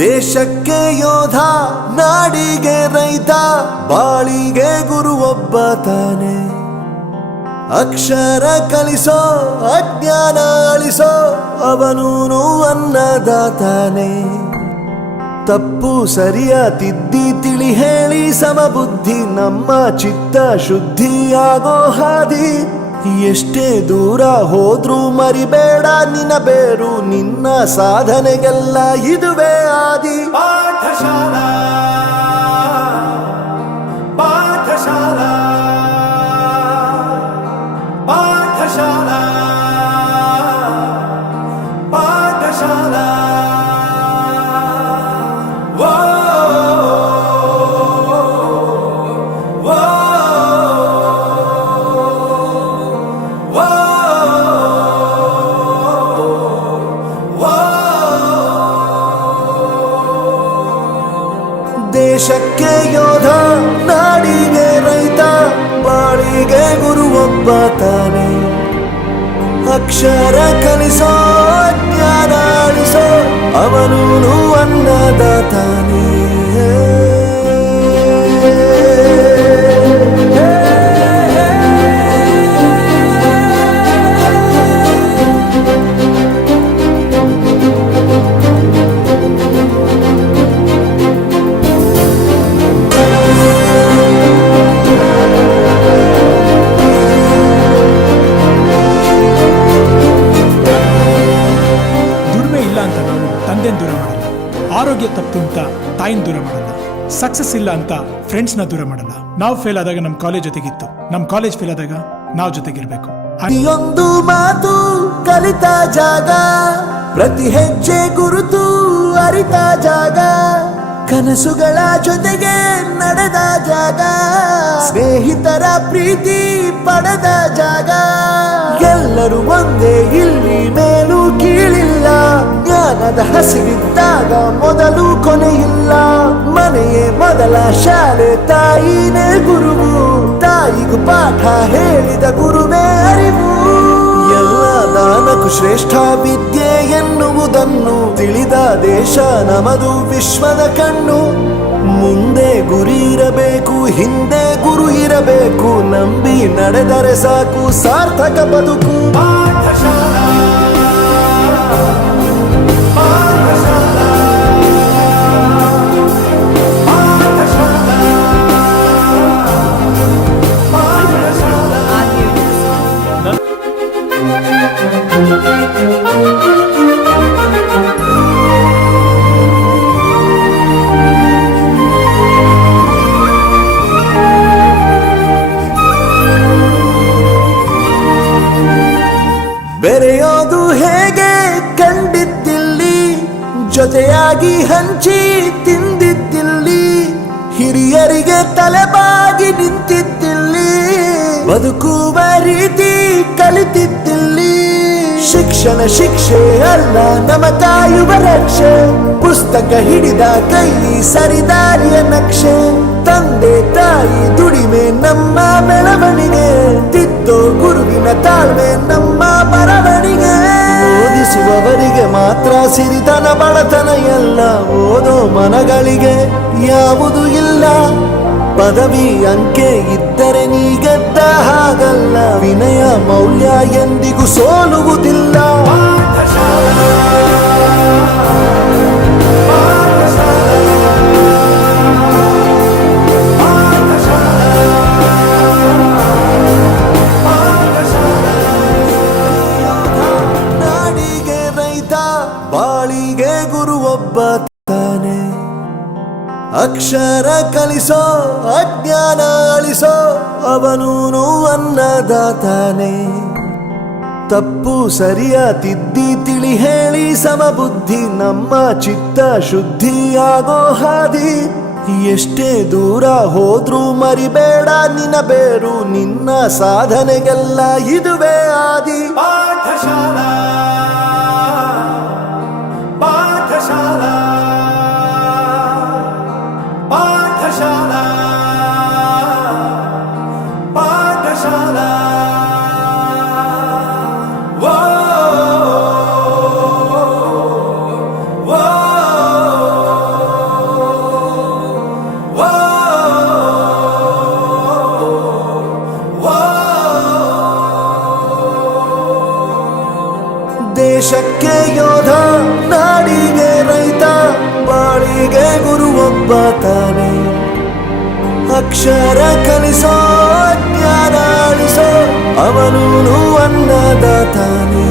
ದೇಶಕ್ಕೆ ಯೋಧ, ನಾಡಿಗೆ ರೈತ, ಬಾಳಿಗೆ ಗುರು ಒಬ್ಬ ತಾನೆ. ಅಕ್ಷರ ಕಲಿಸೋ, ಅಜ್ಞಾನ ಅಳಿಸೋ, ಅವನೂನು ಅನ್ನದಾತಾನೆ. ತಪ್ಪು ಸರಿಯ ತಿದ್ದಿ ತಿಳಿ ಹೇಳಿ ಸಮಬುದ್ಧಿ ನಮ್ಮ ಚಿತ್ತ ಶುದ್ಧಿಯಾಗೋ ಹಾದಿ. ಎಷ್ಟೇ ದೂರ ಹೋದ್ರೂ ಮರಿಬೇಡ ನಿನ್ನ ಬೇರು, ನಿನ್ನ ಸಾಧನೆಗೆಲ್ಲ ಇದುವೇ ಆದಿ. ಪಾಠಶಾಲಾ ಪಾಠಶಾಲಾ ಪಾಠಶಾಲಾ ಪಾಠಶಾಲಾ. ದೇಶಕ್ಕೆ ಯೋಧ, ನಾಡಿಗೆ ರೈತ, ಬಾಳಿಗೆ ಗುರು ಒಬ್ಬ ತಾನೆ. ಅಕ್ಷರ ಕಲಿಸೋ, ಜ್ಞಾನ ಅಳಿಸೋ, ಅವನೂನು ಅನ್ನದಾತಾನೆ. ದೂರ ಮಾಡಲ್ಲ, ಆರೋಗ್ಯ ತಪ್ಪು ಅಂತ ತಾಯಿನ ದೂರ ಮಾಡಲ್ಲ, ಸಕ್ಸಸ್ ಇಲ್ಲ ಅಂತ ಫ್ರೆಂಡ್ಸ್ ನ ದೂರ ಮಾಡಲ್ಲ. ನಾವು ಫೇಲ್ ಆದಾಗ ನಮ್ ಕಾಲೇಜ್ ಜೊತೆಗಿತ್ತು, ನಮ್ ಕಾಲೇಜ್ ಫೇಲ್ ಆದಾಗ ನಾವು ಜೊತೆಗಿರ್ಬೇಕು. ಪ್ರತಿಯೊಂದು ಮಾತು ಕಲಿತ ಜಾಗ, ಪ್ರತಿ ಹೆಜ್ಜೆ ಗುರುತು ಅರಿತ ಜಾಗ, ಕನಸುಗಳ ಜೊತೆಗೆ ನಡೆದ ಜಾಗ, ಸ್ನೇಹಿತರ ಪ್ರೀತಿ ಪಡೆದ ಜಾಗ. ಎಲ್ಲರೂ ಒಂದೇ, ಇಲ್ಲಿ ಮೇಲೂ ಕೀಳಿಲ್ಲ, ಜ್ಞಾನದ ಹಸಿವಿದ್ದಾಗ ಮೊದಲು ಕೊನೆಯಿಲ್ಲ. ಮನೆಯೇ ಮೊದಲ ಶಾಲೆ, ತಾಯಿನೇ ಗುರುವು, ತಾಯಿಗೂ ಪಾಠ ಹೇಳಿದ ಗುರುವೇ ಅರಿವು. ಎಲ್ಲ ದಾನಕ್ಕೂ ಶ್ರೇಷ್ಠ ವಿದ್ಯೆ ಎನ್ನುವುದನ್ನು ತಿಳಿದ ದೇಶ ನಮದು, ವಿಶ್ವದ ಕಣ್ಣು. ಮುಂದೆ ಗುರಿ ಇರಬೇಕು, ಹಿಂದೆ ಗುರು ಇರಬೇಕು, ನಂಬಿ ನಡೆದರೆ ಸಾಕು ಸಾರ್ಥಕ ಬದುಕು. ಪಾಠಶಾಲಾ ಬೆರೆಯೋದು ಹೇಗೆ ಕಂಡಿದ್ದಿಲ್ಲಿ, ಜೊತೆಯಾಗಿ ಹಂಚಿ ತಿಂದಿದ್ದಿಲ್ಲಿ, ಹಿರಿಯರಿಗೆ ತಲೆಬಾಗಿ ನಿಂತಿದ್ದಿಲ್ಲಿ, ಬದುಕುವ ರೀತಿ ಕಲಿತಿದ್ದಿಲ್ಲಿ. ಶಿಕ್ಷಣ ಶಿಕ್ಷೆ ಅಲ್ಲ ನಮ ಕಾಯುವ ರಕ್ಷೆ, ಪುಸ್ತಕ ಹಿಡಿದ ಕೈ ಸರಿದಾರಿಯ ನಕ್ಷೆ. ತಂದೆ ತಾಯಿ ದುಡಿಮೆ ನಮ್ಮ ಬೆಳವಣಿಗೆ, ತಿದ್ದೋ ಗುರುವಿನ ತಾಳ್ಮೆ ನಮ್ಮ ಬರವಣಿಗೆ. ಓದಿಸುವವರಿಗೆ ಮಾತ್ರ ಸಿರಿತನ ಬಡತನ ಎಲ್ಲ, ಓದೋ ಮನಗಳಿಗೆ ಯಾವುದು ಇಲ್ಲ. ಪದವಿ ಅಂಕೆ ಇದ್ದರೆ ನೀ ಗೆದ್ದ ಹಾಗಲ್ಲ, ವಿನಯ ಮೌಲ್ಯ ಎಂದಿಗೂ ಸೋಲುವುದಿಲ್ಲ. ನಾಡಿಗೆ ರೈತ, ಬಾಳಿಗೆ ಗುರು ಒಬ್ಬ ತಾನೆ. ಅಕ್ಷರ ಕಲಿಸೋ, ಅಜ್ಞಾನ ಅಳಿಸೋ, ಅವನೂನು ಅನ್ನದಾತಾನೆ. ತಪ್ಪು ಸರಿಯ ತಿದ್ದಿ ತಿಳಿ ಹೇಳಿ ಸಮಬುದ್ಧಿ ನಮ್ಮ ಚಿತ್ತ ಶುದ್ಧಿಯಾಗೋ ಹಾದಿ. ಎಷ್ಟೇ ದೂರ ಹೋದ್ರೂ ಮರಿಬೇಡ ನಿನ್ನ ಬೇರು, ನಿನ್ನ ಸಾಧನೆಗೆಲ್ಲ ಇದುವೇ ಆದಿ. ಪಾಠಶಾಲಾ ಪಾಠಶಾಲಾ ಪಾಠಶಾಲಾ ಪಾಠಶಾಲಾ. Whoa, whoa. ಅಕ್ಷರ ಕಲಿಸೋ ಜ್ಞಾನ ಅಳಿಸೋ ಅವನೂನು ಅನ್ನದಾತಾನೇ.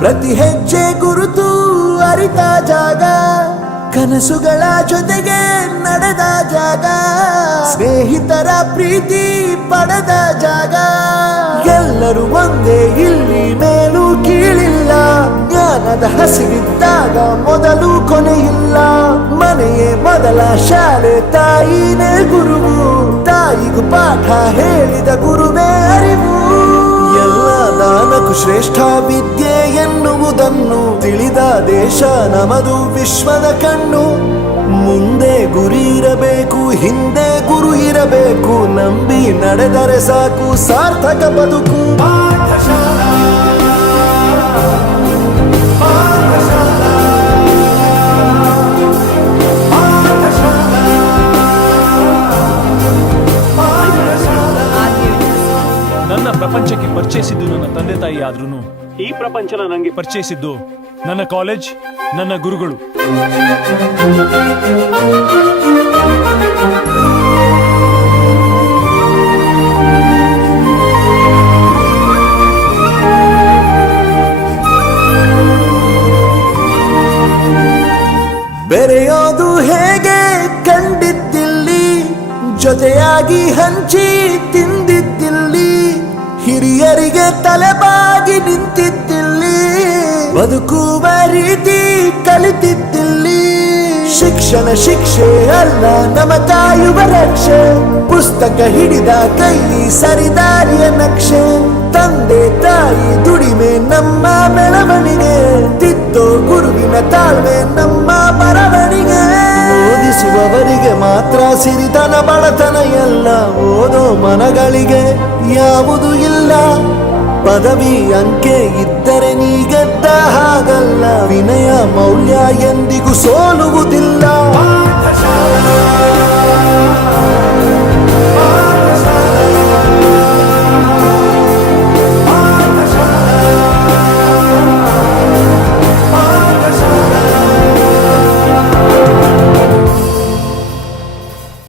ಪ್ರತಿ ಹೆಜ್ಜೆ ಗುರುತು ಅರಿತ ಜಾಗ, ಕನಸುಗಳ ಜೊತೆಗೆ ನಡೆದ ಜಾಗ, ಸ್ನೇಹಿತರ ಪ್ರೀತಿ ಪಡೆದ ಜಾಗ. ಎಲ್ಲರೂ ಒಂದೇ ಇಲ್ಲಿ ಮೇಲೂ ಕೀಳಿಲ್ಲ, ಜ್ಞಾನದ ಹಸಿವಿದ್ದಾಗ ಮೊದಲು ಕೊನೆಯಿಲ್ಲ. ಮನೆಯೇ ಮೊದಲ ಶಾಲೆ, ತಾಯಿನೇ ಗುರುವು, ತಾಯಿಗೂ ಪಾಠ ಹೇಳಿದ ಗುರುವೇ ಅರಿವು. ಎಲ್ಲ ದಾನಕ್ಕೂ ಶ್ರೇಷ್ಠ ವಿದ್ಯೆ ಎನ್ನುವುದನ್ನು ತಿಳಿದ ದೇಶ ನಮದು ವಿಶ್ವದ ಕಣ್ಣು. ಮುಂದೆ ಗುರಿ ಇರಬೇಕು, ಹಿಂದೆ ಗುರು ಇರಬೇಕು, ನಂಬಿ ನಡೆದರೆ ಸಾಕು ಸಾರ್ಥಕ ಬದುಕು. ಪಾಠಶಾಲಾ ಪಾಠಶಾಲಾ ಪಾಠಶಾಲಾ ಪಾಠಶಾಲಾ. ನನ್ನ ಪ್ರಪಂಚಕ್ಕೆ ಪರಿಚಯಿಸಿದ್ದು ನನ್ನ ತಂದೆ ತಾಯಿ ಆದ್ರೂ ಈ ಪ್ರಪಂಚನ ನನಗೆ ಪರಿಚಯಿಸಿದ್ದು ನನ್ನ ಕಾಲೇಜ್, ನನ್ನ ಗುರುಗಳು. ಬೆರೆಯೋದು ಹೇಗೆ ಕಂಡಿದ್ದಿಲ್ಲಿ, ಜೊತೆಯಾಗಿ ಹಂಚಿ ತಿಂದಿದ್ದಿಲ್ಲಿ, ಹಿರಿಯರಿಗೆ ತಲೆಬಾಗಿ ನಿಂತಿದ್ದಿಲ್ಲಿ, ಬದುಕುವ ರೀತಿ ಕಲಿತಿದ್ದಿಲ್ಲಿ. ಶಿಕ್ಷಣ ಶಿಕ್ಷೆ ಅಲ್ಲ ನಮ ಕಾಯುವ ರಕ್ಷೆ, ಪುಸ್ತಕ ಹಿಡಿದ ಕೈ ಸರಿದಾರಿಯ ನಕ್ಷೆ. ತಂದೆ ತಾಯಿ ದುಡಿಮೆ ನಮ್ಮ ಬೆಳವಣಿಗೆ, ತಿದ್ದೋ ಗುರುವಿನ ತಾಳ್ಮೆ ನಮ್ಮ ಬರವಣಿಗೆ. ಓದಿಸುವವರಿಗೆ ಮಾತ್ರ ಸಿರಿತನ ಬಡತನ ಎಲ್ಲ, ಓದೋ ಮನಗಳಿಗೆ ಯಾವುದು ಇಲ್ಲ. ಪದವಿ ಅಂಕೆ ಇದ್ದರೆ ನೀ ಗೆದ್ದ ಹಾಗಲ್ಲ, ವಿನಯ ಮೌಲ್ಯ ಎಂದಿಗೂ ಸೋಲುವುದಿಲ್ಲ. ಪಾಠಶಾಲಾ